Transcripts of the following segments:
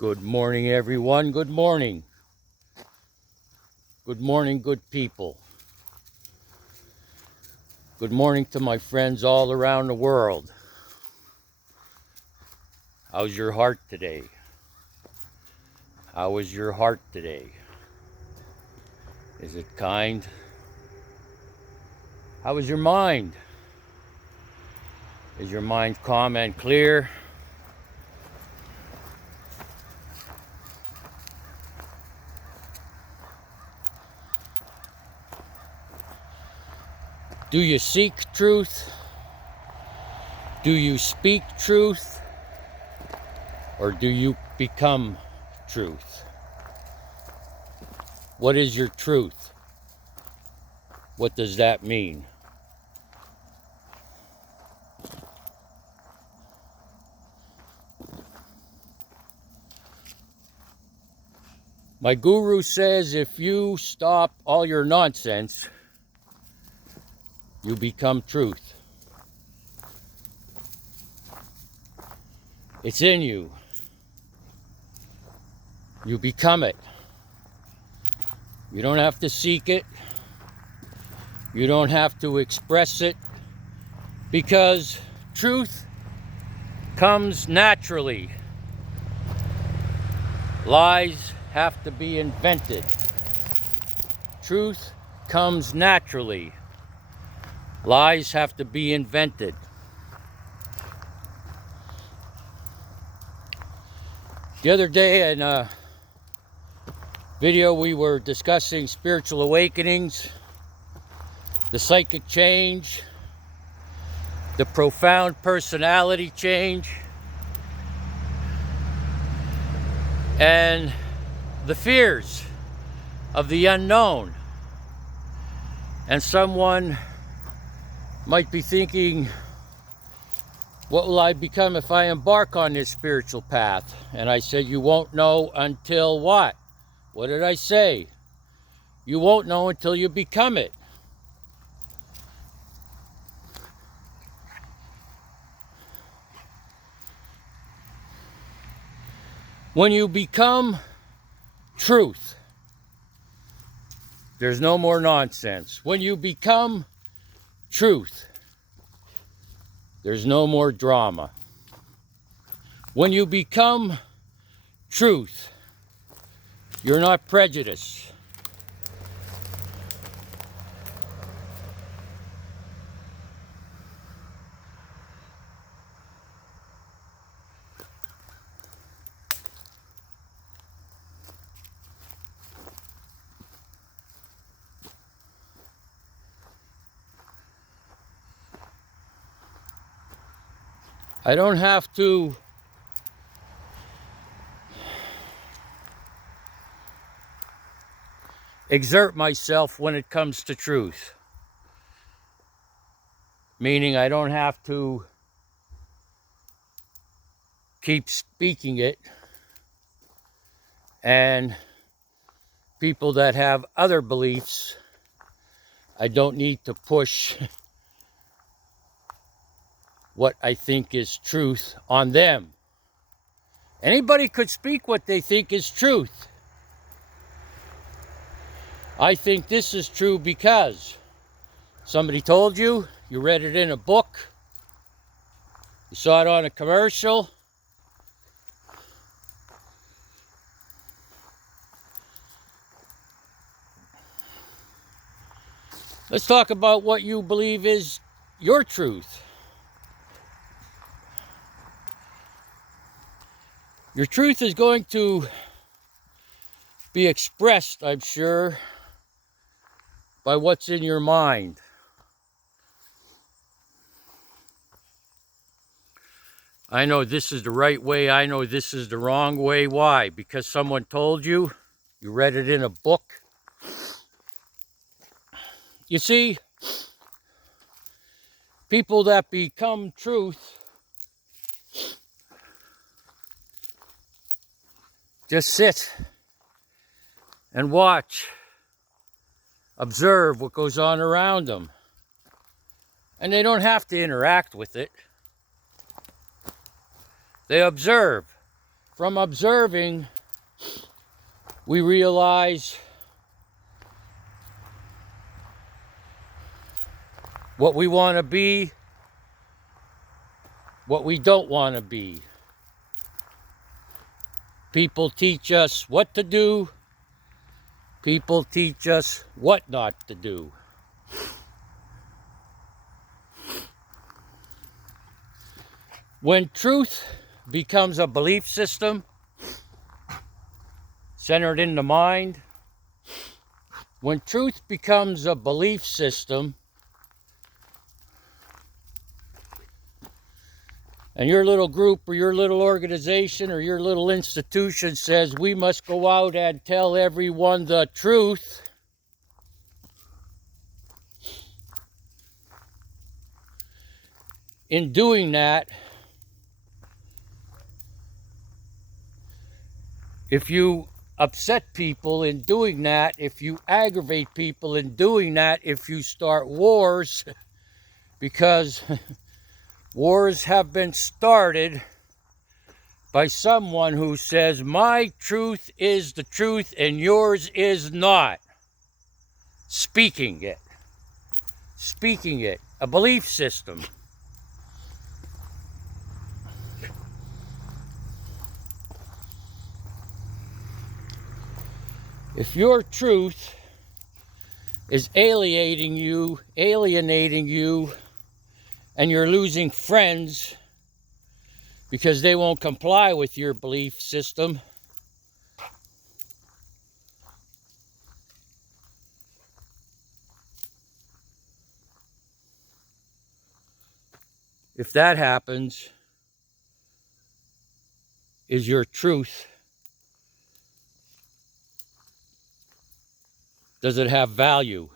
Good morning, everyone. Good morning. Good morning, good people. Good morning to my friends all around the world. How's your heart today? How is your heart today? Is it kind? How is your mind? Is your mind calm and clear? Do you seek truth? Do you speak truth? Or do you become truth? What is your truth? What does that mean? My guru says if you stop all your nonsense, you become truth. It's in you. You become it. You don't have to seek it. You don't have to express it, because truth comes naturally. Lies have to be invented. Truth comes naturally. Lies have to be invented. The other day in a video we were discussing spiritual awakenings, the psychic change, the profound personality change, and the fears of the unknown. And someone might be thinking, what will I become if I embark on this spiritual path? And I said, you won't know until what? What did I say? You won't know until you become it. When you become truth, there's no more nonsense. When you become truth, there's no more drama. When you become truth, you're not prejudiced. I don't have to exert myself when it comes to truth. Meaning I don't have to keep speaking it, and people that have other beliefs, I don't need to push what I think is truth on them. Anybody could speak what they think is truth. I think this is true because somebody told you, you read it in a book, you saw it on a commercial. Let's talk about what you believe is your truth. Your truth is going to be expressed, I'm sure, by what's in your mind. I know this is the right way. I know this is the wrong way. Why? Because someone told you. You read it in a book. You see, people that become truth just sit and watch, observe what goes on around them. And they don't have to interact with it. They observe from observing, we realize what we want to be, what we don't want to be. People teach us what to do. People teach us what not to do. When truth becomes a belief system centered in the mind, when truth becomes a belief system, and your little group or your little organization or your little institution says we must go out and tell everyone the truth, in doing that, if you upset people in doing that, if you aggravate people in doing that, if you start wars, because wars have been started by someone who says, my truth is the truth and yours is not. Speaking it, a belief system. If your truth is alienating you, and you're losing friends because they won't comply with your belief system, if that happens, is your truth, does it have value?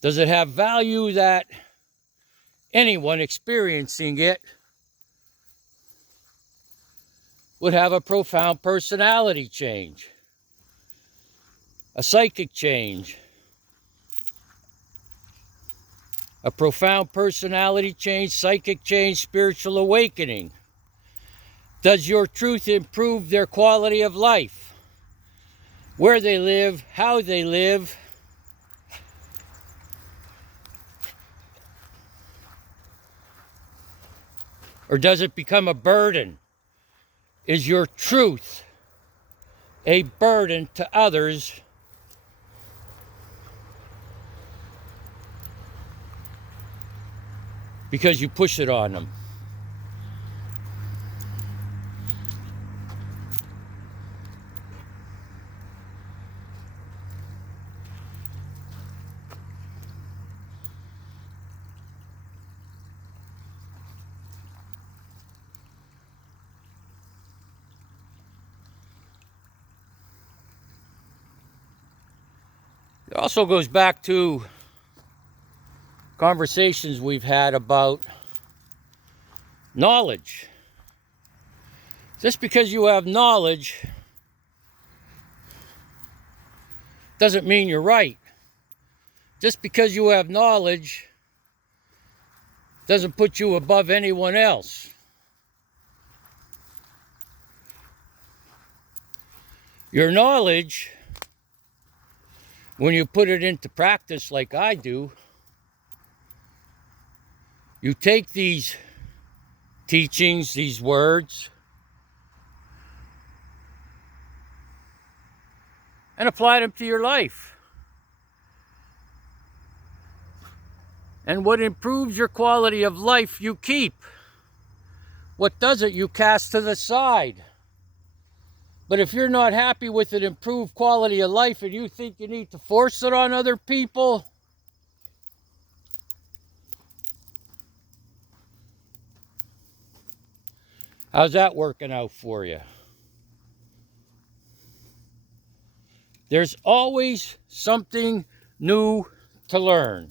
Does it have value that anyone experiencing it would have a profound personality change, a psychic change, a profound personality change, psychic change, spiritual awakening? Does your truth improve their quality of life? Where they live, how they live? Or does it become a burden? Is your truth a burden to others because you push it on them? It also goes back to conversations we've had about knowledge. Just because you have knowledge doesn't mean you're right. Just because you have knowledge doesn't put you above anyone else. Your knowledge, when you put it into practice like I do, you take these teachings, these words, and apply them to your life. And what improves your quality of life, you keep. What doesn't, you cast to the side. But if you're not happy with an improved quality of life and you think you need to force it on other people, how's that working out for you? There's always something new to learn.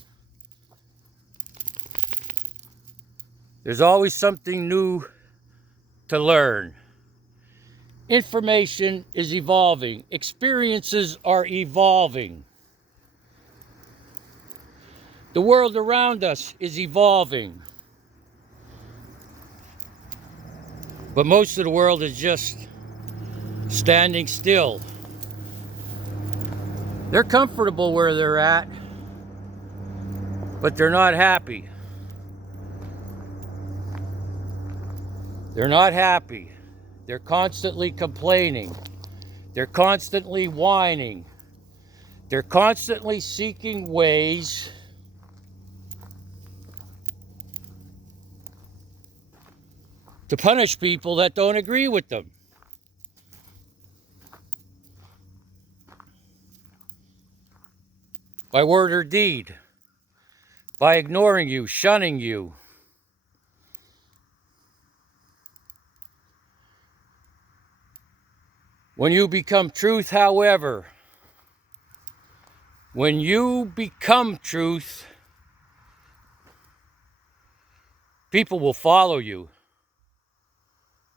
There's always something new to learn. Information is evolving. Experiences are evolving. The world around us is evolving. But most of the world is just standing still. They're comfortable where they're at, but they're not happy. They're not happy. They're constantly complaining. They're constantly whining. They're constantly seeking ways to punish people that don't agree with them. By word or deed. By ignoring you, shunning you. When you become truth, however, when you become truth, people will follow you.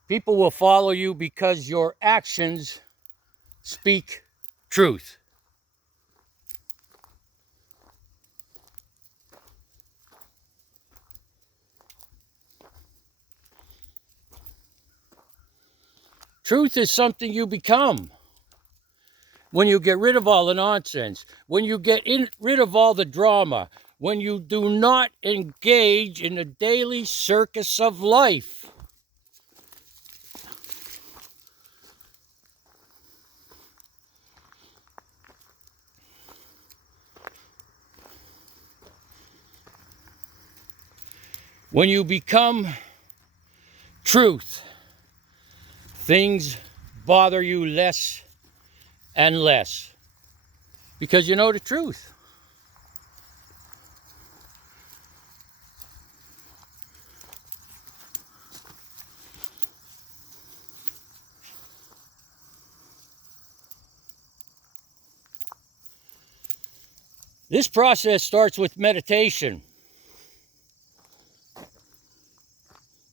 People will follow you because your actions speak truth. Truth is something you become when you get rid of all the nonsense, when you get rid of all the drama, when you do not engage in the daily circus of life. When you become truth, things bother you less and less because you know the truth. This process starts with meditation.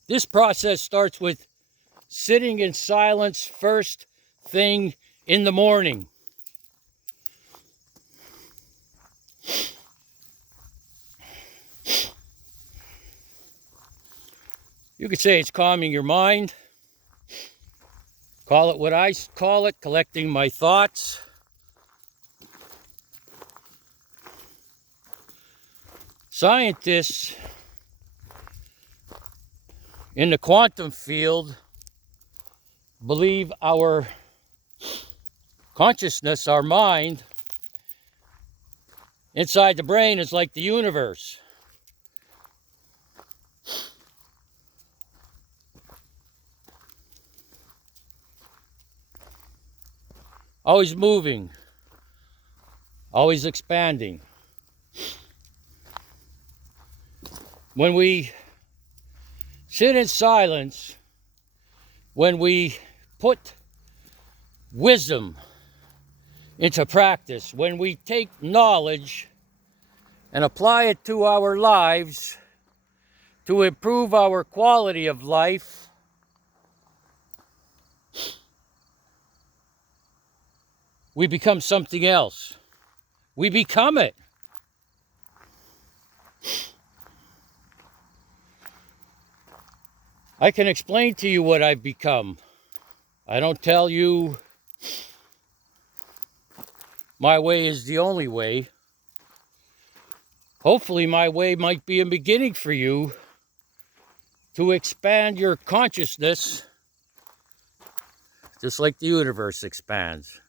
This process starts with sitting in silence first thing in the morning. You could say it's calming your mind. Call it what I call it, collecting my thoughts. Scientists in the quantum field believe our consciousness, our mind, inside the brain is like the universe. Always moving, always expanding. When we sit in silence, when we put wisdom into practice, when we take knowledge and apply it to our lives to improve our quality of life, we become something else. We become it. I can explain to you what I've become. I don't tell you my way is the only way. Hopefully my way might be a beginning for you to expand your consciousness just like the universe expands.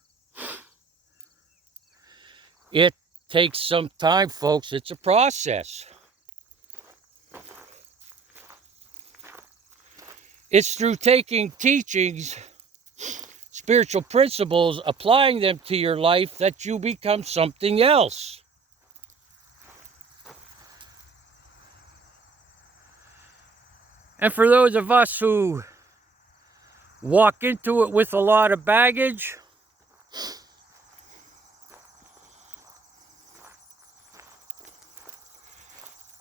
It takes some time, folks. It's a process. It's through taking teachings, spiritual principles, applying them to your life that you become something else. And for those of us who walk into it with a lot of baggage,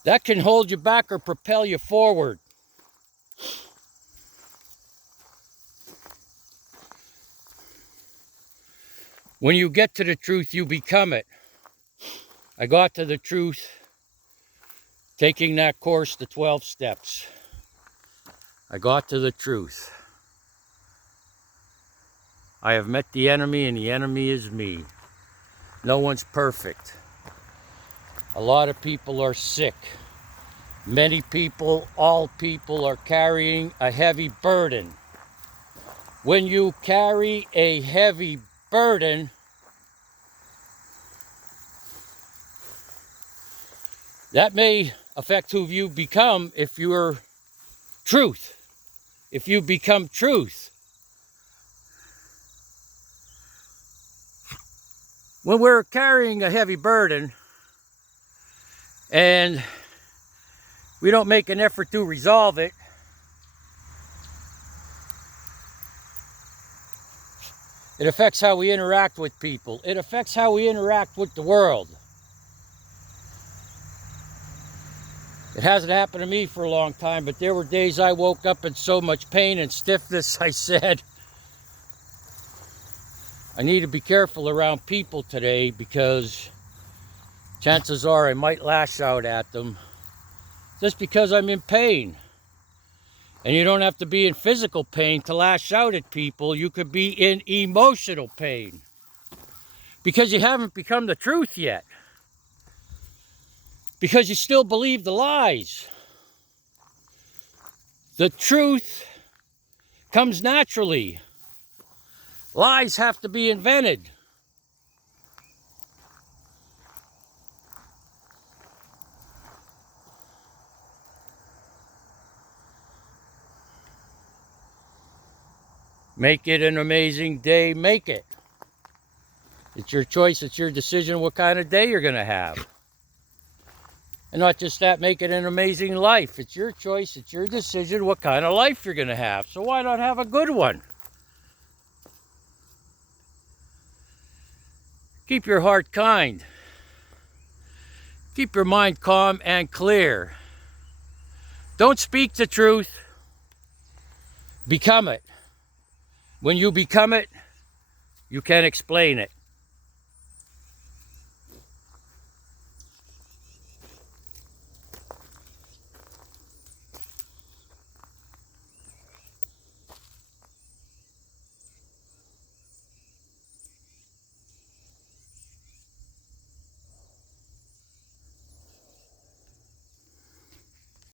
that can hold you back or propel you forward. When you get to the truth, you become it. I got to the truth taking that course, the 12 steps. I got to the truth. I have met the enemy, and the enemy is me. No one's perfect. A lot of people are sick. Many people, all people, are carrying a heavy burden. When you carry a heavy burden, that may affect who you become if you're truth. If you become truth. When we're carrying a heavy burden and we don't make an effort to resolve it, it affects how we interact with people. It affects how we interact with the world. It hasn't happened to me for a long time, but there were days I woke up in so much pain and stiffness, I said, I need to be careful around people today, because chances are I might lash out at them just because I'm in pain. And you don't have to be in physical pain to lash out at people. You could be in emotional pain because you haven't become the truth yet. Because you still believe the lies. The truth comes naturally. Lies have to be invented. Make it an amazing day, make it. It's your choice, it's your decision what kind of day you're going to have. And not just that, make it an amazing life. It's your choice, it's your decision what kind of life you're going to have. So why not have a good one? Keep your heart kind. Keep your mind calm and clear. Don't speak the truth. Become it. When you become it, you can explain it.